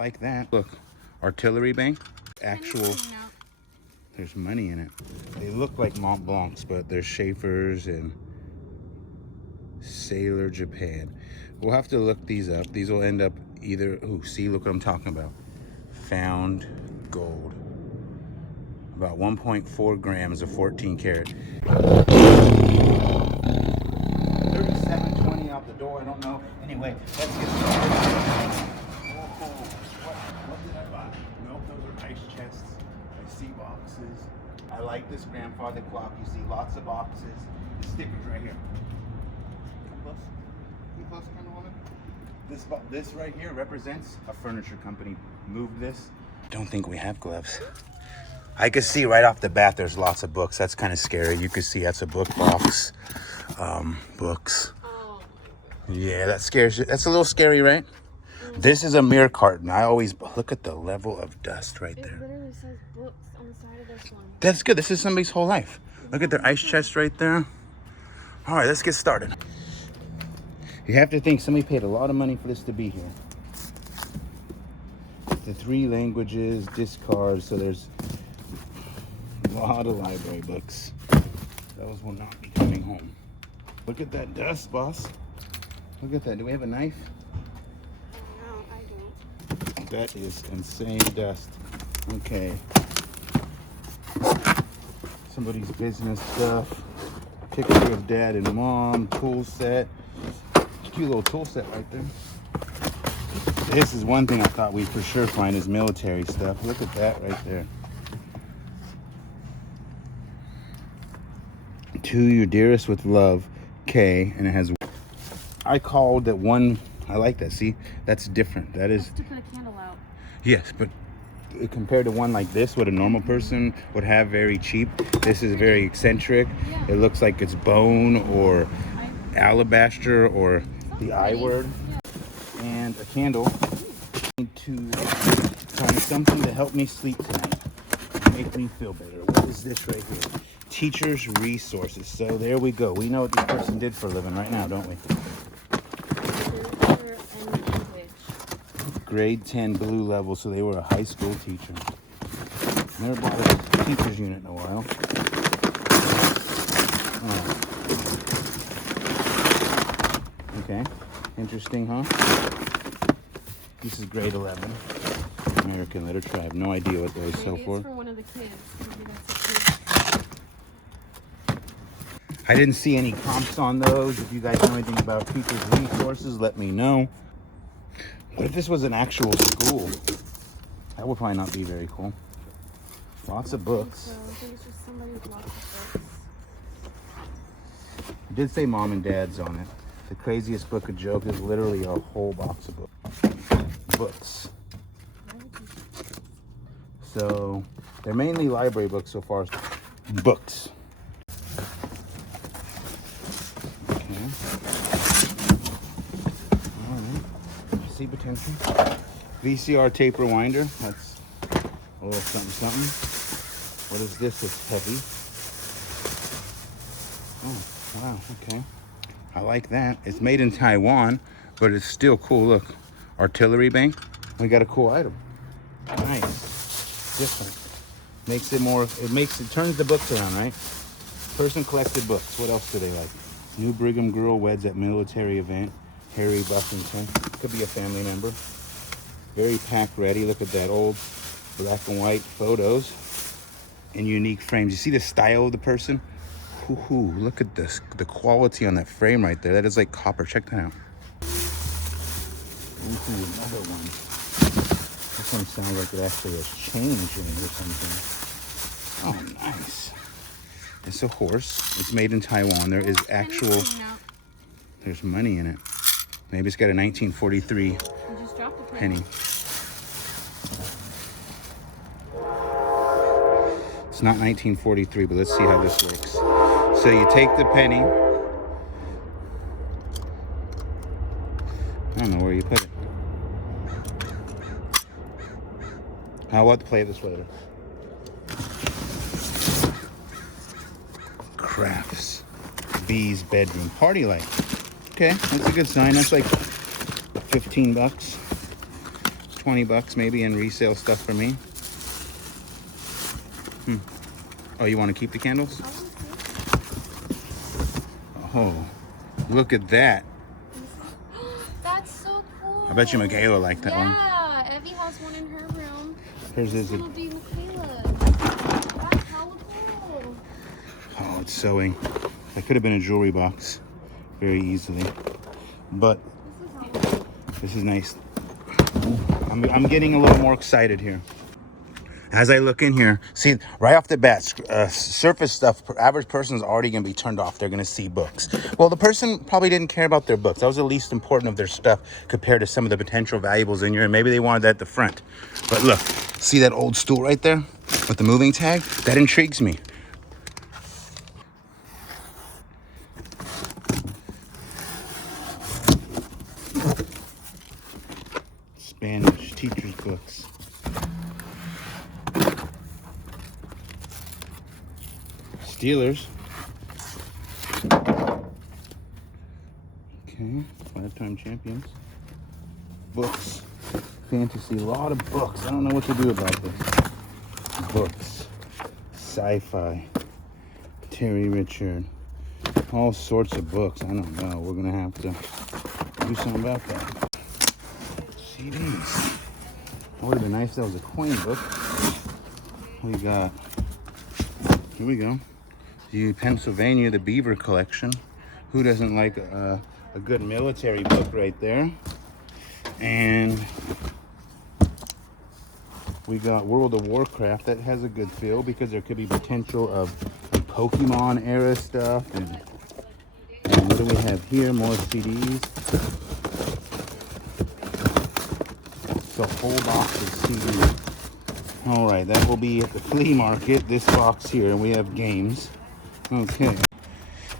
like that. Look, artillery bank, actual, there's money in it. They look like Mont Blancs, but they're Schaefer's and Sailor Japan. We'll have to look these up. These will end up either, oh, see, look what I'm talking about. Found gold. About 1.4 grams of 14 karat. 37.20 out the door, I don't know. Anyway, let's get started. What did I buy? Nope, those are ice chests. I see boxes. I like this grandfather clock. You see lots of boxes. The stickers right here. Come close. Come close, kind of woman. This right here represents a furniture company. Moved this. Don't think we have gloves. I could see right off the bat there's lots of books. That's kind of scary. You could see that's a book box. Books. Yeah, that scares you. That's a little scary, right? This is a mirror carton. I always look at the level of dust right there. It literally says books on the side of this one. That's good. This is somebody's whole life. Look at their ice chest right there. All right, let's get started. You have to think somebody paid a lot of money for this to be here. The 3 languages, discards, so there's a lot of library books. Those will not be coming home. Look at that dust, boss. Look at that. Do we have a knife? No, I don't. That is insane dust. Okay. Somebody's business stuff. Picture of dad and mom. Tool set. Cute little tool set right there. This is one thing I thought we'd for sure find is military stuff. Look at that right there. To your dearest with love, K, and it has. I called that one. I like that. See, that's different. That is. That's to put a candle out. Yes, but compared to one like this, what a normal person would have very cheap, this is very eccentric. Yeah. It looks like it's bone or alabaster or the I word. Yeah. And a candle. I need to find something to help me sleep tonight. Make me feel better. What is this right here? Teachers' resources. So there we go. We know what this person did for a living right now, don't we? Grade 10 blue level, so they were a high school teacher. Never bought a teacher's unit in a while. Oh. Okay, interesting, huh? This is grade 11. American literature. I have no idea what those sell for. Maybe it's for one of the kids. Maybe that's a kid. I didn't see any comps on those. If you guys know anything about teachers' resources, let me know. What if this was an actual school? That would probably not be very cool. Lots of books. So I think it's just somebody with lots of books. It did say mom and dad's on it. The craziest book of joke is literally a whole box of books. So they're mainly library books so far. Books. Okay. All right. See potential. VCR tape rewinder. That's a little something. What is this? It's heavy. Oh, wow. Okay. I like that. It's made in Taiwan, but it's still cool. Look, artillery bank. We got a cool item. Nice. Different. Makes it more. It turns the books around, right? Person collected books. What else do they like? New Brigham girl weds at military event. Harry Buffington. Could be a family member. Very pack ready. Look at that old black and white photos in unique frames. You see the style of the person? Ooh, look at this. The quality on that frame right there. That is like copper. Check that out. Ooh, another one. This one sounds like it actually has change in it or something. Oh, nice. It's a horse. It's made in Taiwan. There is actual. There's money in it. Maybe it's got a 1943 penny. It's not 1943, but let's see how this works. So you take the penny. I don't know where you put it. I'll have to play this later. Crafts. B's bedroom. Party light. Okay, that's a good sign. That's like 15 bucks. $20 20 bucks maybe in resale stuff for me. Oh, you want to keep the candles? Oh, look at that. That's so cool. I bet you Michaela liked that one. Yeah, Evie has one in her room. Hers This is one a, will be Michaela's. That's hella cool. oh, it's sewing. That could have been a jewelry box very easily. But this is nice. I'm getting a little more excited here. As I look in here, see, right off the bat, surface stuff, average person's already going to be turned off. They're going to see books. Well, the person probably didn't care about their books. That was the least important of their stuff compared to some of the potential valuables in here. And maybe they wanted that at the front. But look, see that old stool right there with the moving tag? That intrigues me. Spanish teacher's books. Steelers. Okay, 5-time champions. Books. Fantasy, a lot of books. I don't know what to do about this. Books. Sci-fi. Terry Richard. All sorts of books. I don't know. We're gonna have to do something about that. CDs. It would have been nice if that was a coin book. We got, here we go. The Pennsylvania, the Beaver collection. Who doesn't like a good military book right there? And we got World of Warcraft. That has a good feel because there could be potential of Pokemon era stuff. And what do we have here? More CDs. It's a whole box of CDs. All right, that will be at the flea market. This box here, and we have games. Okay.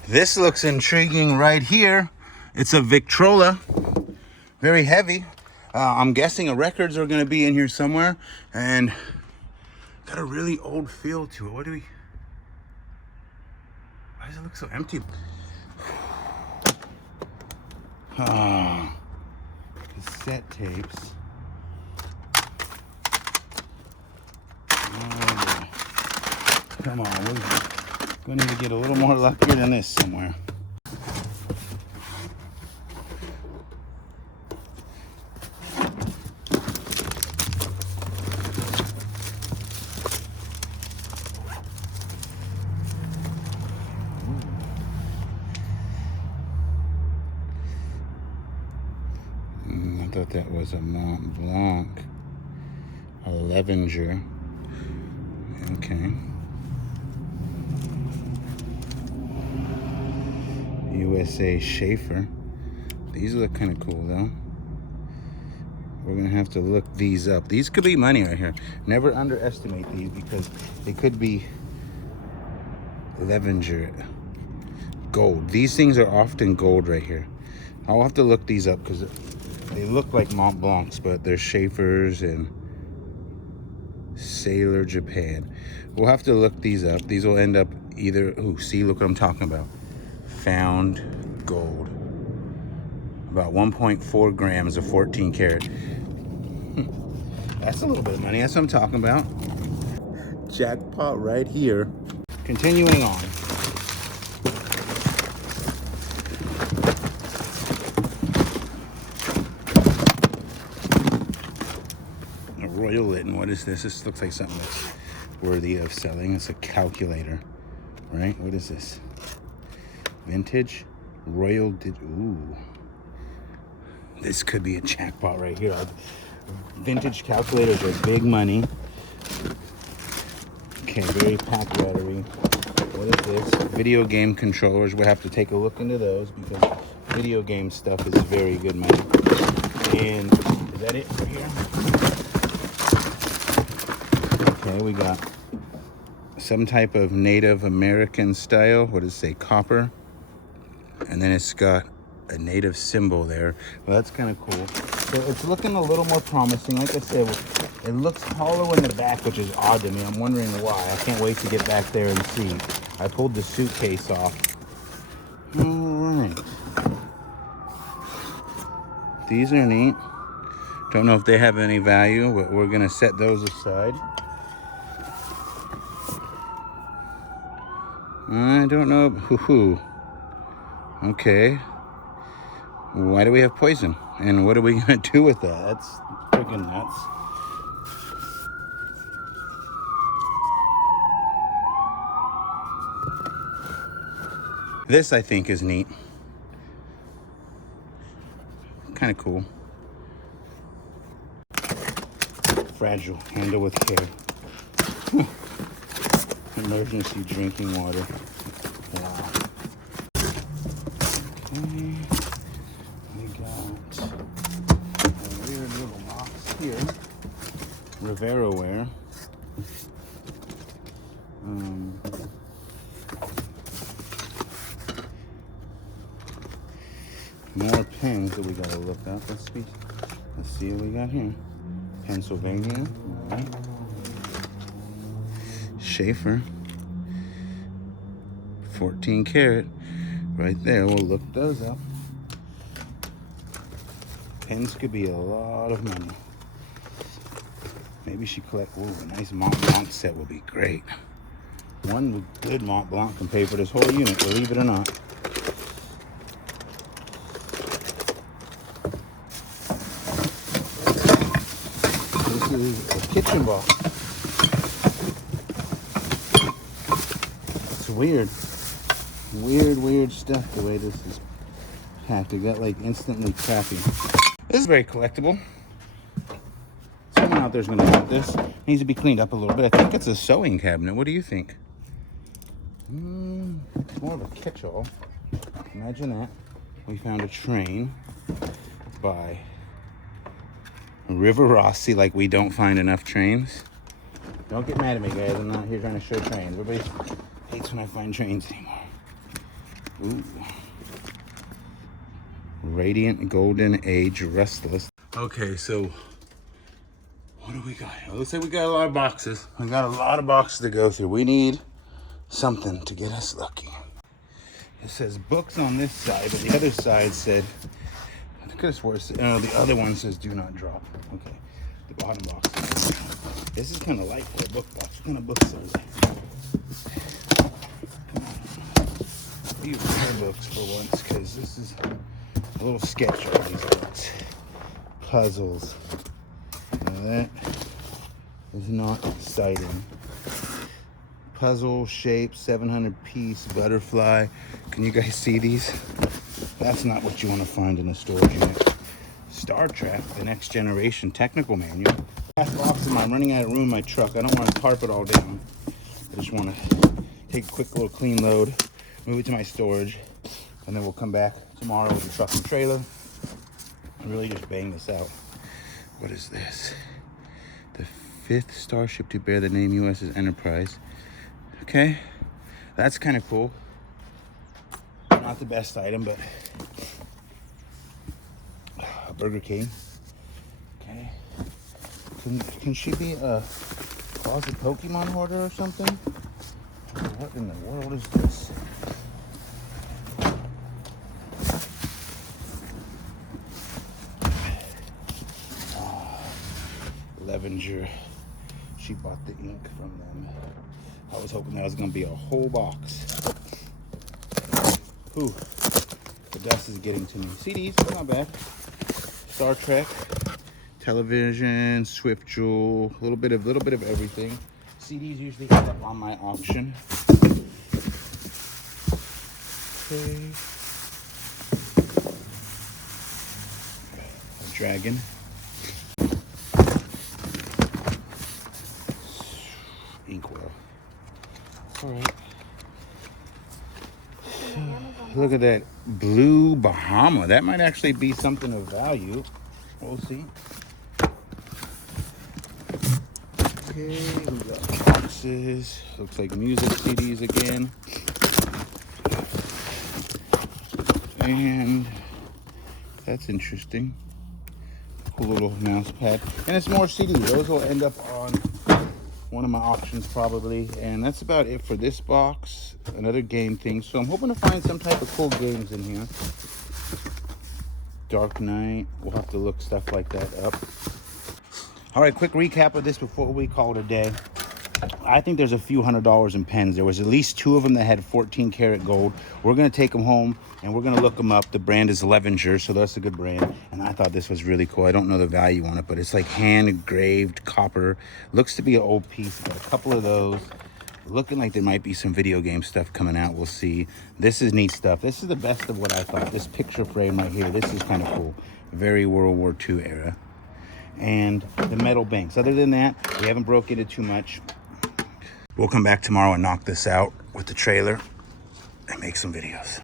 This looks intriguing right here. It's a Victrola. Very heavy. I'm guessing records are going to be in here somewhere. And got a really old feel to it. What do we... Why does it look so empty? Cassette tapes. Oh, come on, we're going to get a little more luckier than this somewhere. I thought that was a Mont Blanc, a Levenger. Okay. USA Schaefer. These look kind of cool though. We're gonna have to look these up. These could be money right here. Never underestimate these because they could be Levenger gold. These things are often gold right here. I'll have to look these up because they look like Mont Blancs, but they're Schaefers and Sailor Japan. We'll have to look these up. These will end up either, oh, see, look what I'm talking about. Found gold. About 1.4 grams of 14 karat. That's a little bit of money. That's what I'm talking about. Jackpot right here. Continuing on. A Royal Lytton. What is this? This looks like something that's worthy of selling. It's a calculator, right? What is this? Vintage Royal. Ooh. This could be a jackpot right here. Vintage calculators are big money. Okay, very packed battery. What is this? Video game controllers. We'll have to take a look into those because video game stuff is very good money. And is that it for here? Okay, we got some type of Native American style. What does it say? Copper. And then it's got a native symbol there. Well, that's kind of cool. So it's looking a little more promising. Like I said, it looks hollow in the back, which is odd to me. I'm wondering why. I can't wait to get back there and see. I pulled the suitcase off. All right. These are neat. Don't know if they have any value, but we're gonna set those aside. I don't know. Hoo-hoo. Okay. Why do we have poison? And what are we gonna do with that? That's freaking nuts. This I think is neat. Kind of cool. Fragile. Handle with care. Emergency drinking water. Wow. Okay. We got a weird little box here. Rivera ware. More pens that we gotta look up. Let's see what we got here. Pennsylvania. All right. Schaefer. 14 karat. Right there. We'll look those up. Pens could be a lot of money. Maybe she collect. Ooh, a nice Mont Blanc set would be great. One good Mont Blanc can pay for this whole unit, believe it or not. This is a kitchen box. It's weird. Weird stuff the way this is packed. It got like instantly crappy. This is very collectible. Someone out there's gonna want this. Needs to be cleaned up a little bit. I think it's a sewing cabinet. What do you think? It's more of a catch-all. Imagine that. We found a train by River Rossi, like we don't find enough trains. Don't get mad at me, guys. I'm not here trying to show trains. Everybody hates when I find trains anymore. Ooh. Radiant Golden Age Restless. Okay, so what do we got? It looks like we got a lot of boxes. We got a lot of boxes to go through. We need something to get us lucky. It says books on this side, but the other side said, I could have swore the other one says do not drop. Okay, the bottom box. This is kind of light for a book box. What kind of books are they? These are books for once, because this is a little sketch of these books. Puzzles. Now that is not exciting. Puzzle shape, 700 piece butterfly. Can you guys see these? That's not what you want to find in a storage unit. Star Trek, The Next Generation technical manual. Last box of mine, running out of room in my truck. I don't want to tarp it all down. I just want to take a quick little clean load, move it to my storage, and then we'll come back tomorrow with the truck and trailer and really just bang this out. What is this? The 5th starship to bear the name USS Enterprise. Okay, that's kind of cool. Not the best item, but a Burger King. Okay, can she be a closet Pokemon hoarder or something? What in the world is this? Levenger. She bought the ink from them. I was hoping that was going to be a whole box. Whew. The dust is getting to me. CDs, not bad. Star Trek, television, Swift Jewel, a little bit of everything. CDs usually end up on my auction. Okay. A dragon. Inkwell. All right. Look at that blue Bahama. That might actually be something of value. We'll see. Okay, we got boxes. Looks like music CDs again. And that's interesting. Cool little mouse pad. And it's more CDs. Those will end up on one of my auctions probably. And that's about it for this box. Another game thing. So I'm hoping to find some type of cool games in here. Dark Knight. We'll have to look stuff like that up. All right, quick recap of this before we call it a day. I think there's a few $100s in pens. There was at least 2 of them that had 14 karat gold. We're gonna take them home and we're gonna look them up. The brand is Levenger, so that's a good brand. And I thought this was really cool. I don't know the value on it, but it's like hand engraved copper. Looks to be an old piece. Got a couple of those. Looking like there might be some video game stuff coming out. We'll see. This is neat stuff. This is the best of what I thought. This picture frame right here, this is kind of cool. Very World War II era. And the metal banks. Other than that, we haven't broke into too much. We'll come back tomorrow and knock this out with the trailer and make some videos.